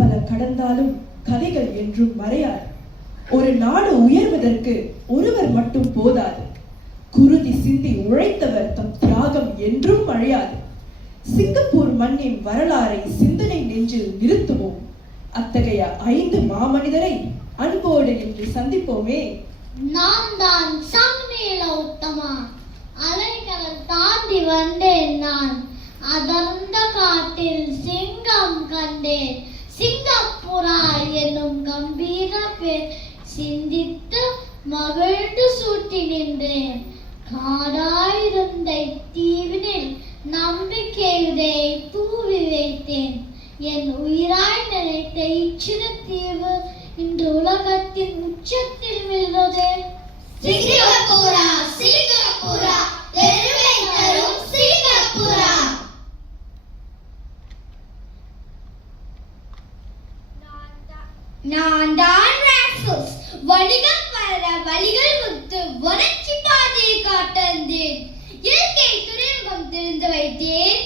பல கடந்தாலும் கதைகள் என்றும் மறையாது. ஒரு நாடு உயர்வதற்கு ஒருவர் மட்டும் போதாது. குருதி சிந்தி உழைத்தவர் தம் தியாகம் என்றும் அழியாது. சிங்கப்பூர் மண்ணின் வரலாறை சிந்தனை நெஞ்சில் நிறுத்துவோம். அத்தகைய 5 மாமனிதரை அன்போடு நின்று சந்திப்போமே. நான் தான் சம்நீல உத்தமா, அலைக்கடல் தாண்டி வந்தேன் நான். அடர்ந்த காட்டில் சிங்கம் கண்டேன். சிங்கப்பூரா என்னும் கம்பீர பேர் சிந்தித்து மகிழ்ந்து சூட்டி நின்றேன். காடாயிருந்த தீவினில் நம்பிக்கை விதையை தூவி வைத்தேன். என் உயிராய் நினைத்த இச்சிறு தீவு இன்று உலகத்தின் உச்சத்தில் விழுந்தது. சிங்கப்பூரா சிங்கப்பூரா பெருமை தரும் சிங்கப்பூரா. நான் தான் ராஃபல்ஸ். வணிகம் வளர வழிகள் வகுத்து வளர்ச்சி பாதையை காட்டந்தேன். இயற்கை துறைமுகம் திறந்து வைத்தேன்.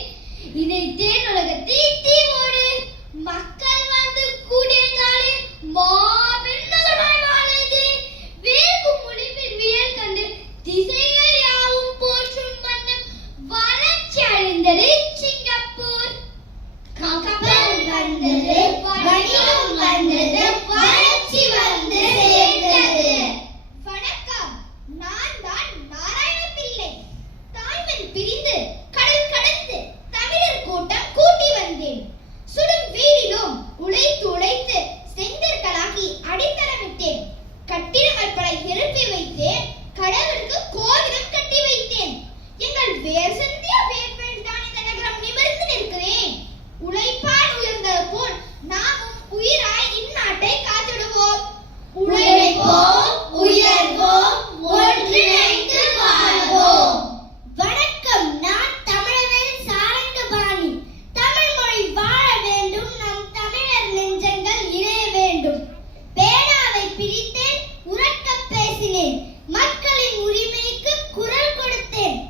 இணைத்தேன் உலகத்தை தீவோடு. மக்கள் வந்து கூடியதாலே மாபெரும் நகரமாய் வாழ்ந்தது. வேர்க்கும் முடிவில் வியல் கண்டு திசைகள் யாவும் போற்றும் வண்ணம் வளர்ச்சி அடைந்தது சிங்கப்பூர். கப்பல் வந்தது, வணிகம் வந்தது, வளர்ச்சி வந்து சேர்ந்தது. வணக்கம், நான் தான் நாராயண பிள்ளை. தாய்மண் பிரிந்து கடல் கடந்து தமிழர் கூட்டம் கூட்டி வந்தேன். சுடும் வீடிலும் உழைத்து உழைத்து செங்கற்களாகி அடித்தளமிட்டேன். கட்டிடங்கள் பல எழுப்பி வைத்தேன். கடவுளுக்கு கோவிலும் கட்டி வைத்தேன். எங்கள் வேர் சிந்திய வேர்வில் தான் இந்த நகரம் நிமிர்ந்து நிற்கிறேன். உழைப்பால் உயர்ந்தது போல் நாமும் உயிராய் இந்நாட்டை காத்திடுவோம். உழைப்போம், உயர்வோம், ஒன்றிணைந்து வாழ்வோம். வணக்கம், நான் தமிழவேல் சாரங்கபாணி. தமிழ் மொழி வாழ வேண்டும். நம் தமிழர் நெஞ்சங்கள் இணைய வேண்டும். பேனாவை பிடித்தேன், உரக்க பேசினேன். மக்களின் உரிமைக்கு குரல் கொடுத்தேன்.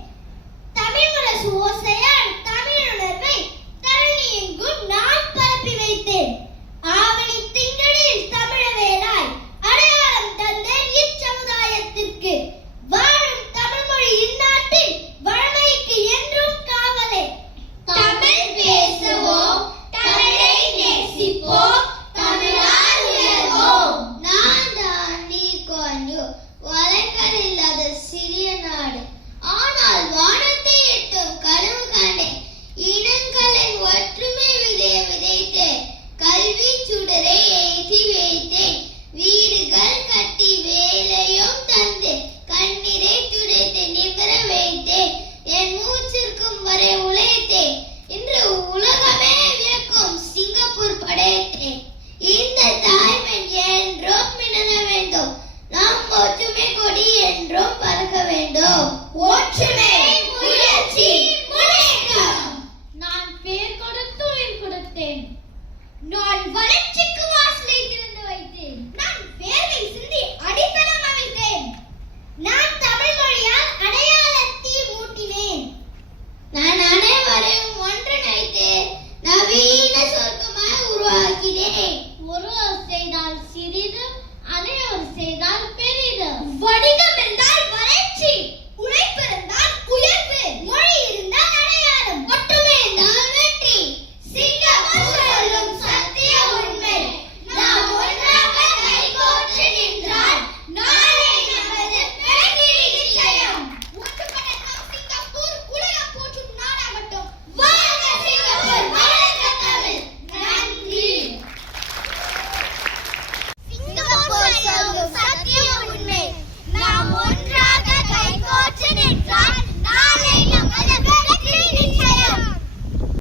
தமிழ் முரசு ஓசையால் தமிழுணர்வை தரணி எங்கும் நான் பரப்பி வைத்தேன். ஆவணி திங்களில் தமிழவேலாய் அடையாளம் தந்தேன் இச்சமுதாயத்திற்கு. வாழும் தமிழ் மொழி இந்நாட்டின் வளமைக்கு என்றும் காவலே. தமிழ் பேசுவோம், தமிழை நேசிப்போம், தமிழால் உயர்வோம். நான் தான் நீ வளைக்கல் இல்லாத சிறிய நாடு. ஆனால் வானத்தை எட்டும் கனவு கண்டேன். இனங்களின் ஒற்றுமை விதைய விதைத்தேன். கல்வி சுடரை ஏற்றி வைத்தேன். வீடுகள் கட்டி வேலையும் தந்து கண்ணீரை துடைத்து நிமிர வைத்தேன். என் மூச்சிற்கும் வரை உழைத்தேன். இன்று உலகமே வியக்கும் சிங்கப்பூர் படைத்தேன். இந்த தாய்மண் என்றும் மின்னல வேண்டும். நாம் ஒற்றுமை கொடி என்றும் பறக்க வேண்டும். ஒற்றுமை, முயற்சி, முன்னேற்றம். நான் பேர் கொடுத்து உயிர் கொடுத்தேன். நான் வளர்ச்சி